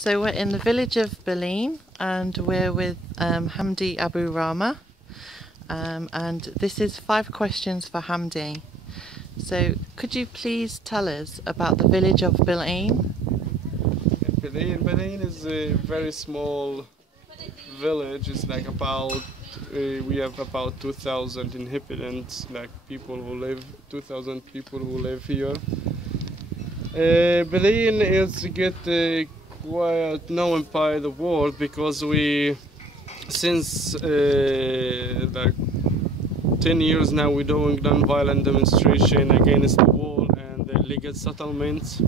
So we're in the village of Bil'in and we're with Hamde Abu Rahma, and this is 5 questions for Hamde. So could you please tell us about the village of Bil'in? Bil'in is a very small village. It's like about, we have about 2,000 inhabitants, like people who live, 2,000 people who live here. Bil'in is quite known by the world because we, since like 10 years now, we're doing non-violent demonstration against the war and the illegal settlements.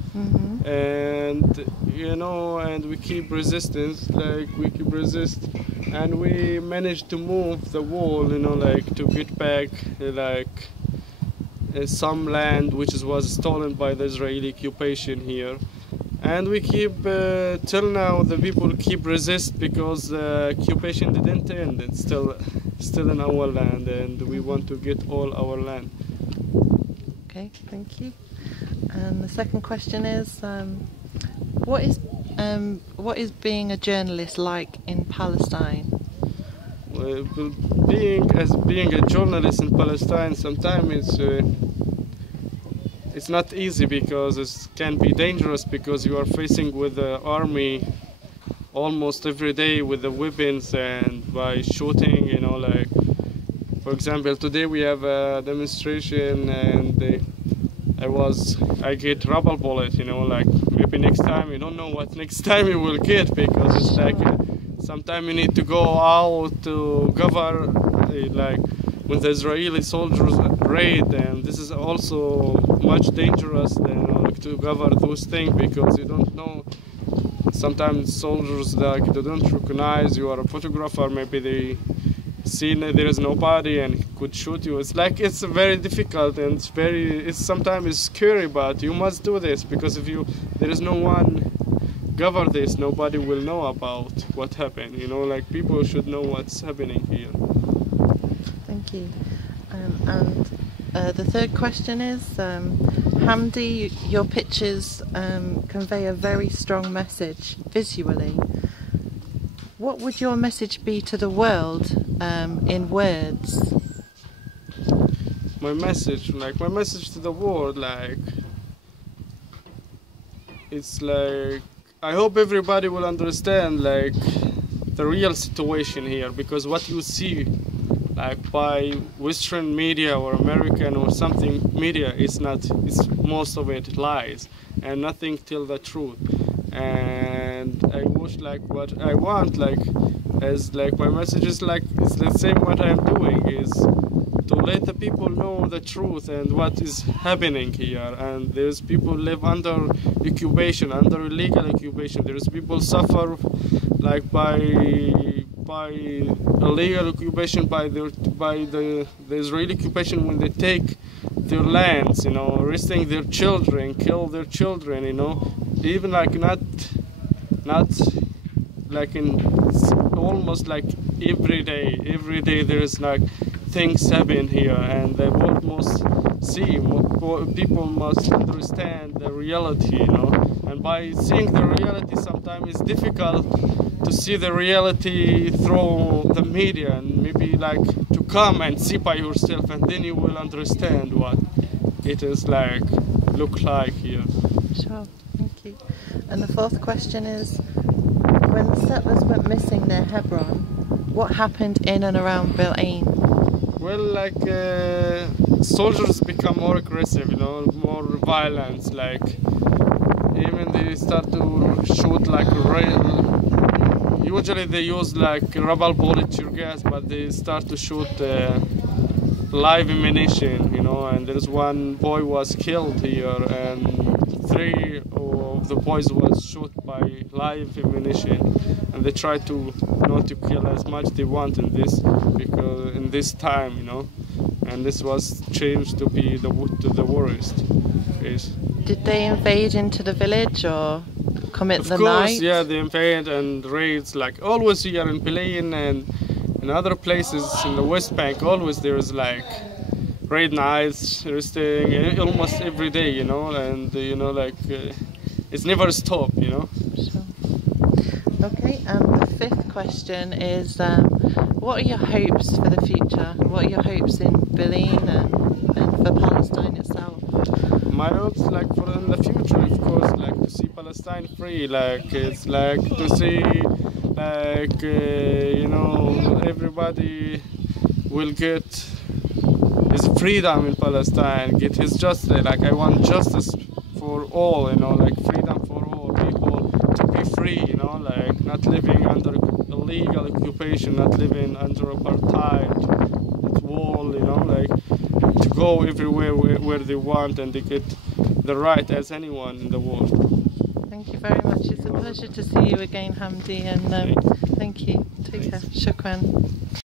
And you know, and we keep resistance, like we keep resist, and we managed to move the wall, you know, like to get back like some land which was stolen by the Israeli occupation here. And we keep, till now, the people keep resist because the occupation didn't end. It's still in our land, and we want to get all our land. Okay, thank you. And the second question is, what is being a journalist like in Palestine? Well, being a journalist in Palestine, sometimes it's not easy because it can be dangerous because you are facing with the army almost every day with the weapons and by shooting, you know, like for example today we have a demonstration and I get rubber bullet, you know, like maybe next time you don't know what next time you will get because it's like sometimes you need to go out to cover like when the Israeli soldiers raid, and this is also much dangerous than to cover those things because you don't know. Sometimes soldiers like they don't recognize you are a photographer. Maybe they see there is nobody and could shoot you. It's like it's very difficult and it's sometimes scary, but you must do this because if there is no one cover this, nobody will know about what happened. You know, like people should know what's happening here. Thank you. And the third question is, Hamde, your pictures convey a very strong message visually. What would your message be to the world in words? My message to the world, like, it's like, I hope everybody will understand, like, the real situation here, because what you see like by Western media or American or something media is not, it's most of it lies and nothing tell the truth. And I wish like what I want, like as like my message is like it's the same what I'm doing is to let the people know the truth and what is happening here. And there's people live under occupation, under illegal occupation. There's people suffer like by illegal occupation, by the Israeli occupation when they take their lands, you know, arresting their children, kill their children, you know, even like not like in almost like every day there is like things happen here, and the world must see, people must understand the reality, you know. And by seeing the reality, sometimes it's difficult to see the reality through the media, and maybe like to come and see by yourself, and then you will understand what it is like, look like here. Sure, thank you. And the fourth question is, when the settlers went missing near Hebron, what happened in and around Bil'in? Well, like soldiers become more aggressive, you know, more violent, like even they start to shoot like real. Usually they use like rubber bullet, tear gas, but they start to shoot live ammunition, you know. And there's one boy was killed here, and 3 of the boys was shot by live ammunition. And they try to not to kill as much they want in this, because in this time, you know. And this was changed to be the worst case. Did they invade into the village or commit the night? Of course, yeah, they invade and raids, like always here in Bil'in and in other places in the West Bank, always there is like raid nights, resting almost every day, you know, and you know, like it's never stopped, you know. Sure. Okay, and the fifth question is, what are your hopes for the future? What are your hopes in Bil'in and for Palestine itself? My hopes, like, for in the future, of course, like to see Palestine free. Like, it's like to see, like, you know, everybody will get his freedom in Palestine, get his justice. Like, I want justice for all, you know, like freedom for all people to be free, you know, like not living under illegal occupation, not living under apartheid wall, you know, like to go everywhere where they want and they get the right as anyone in the world. Thank you very much. It's a pleasure to see you again, Hamde, and thank you. Take care. Shukran.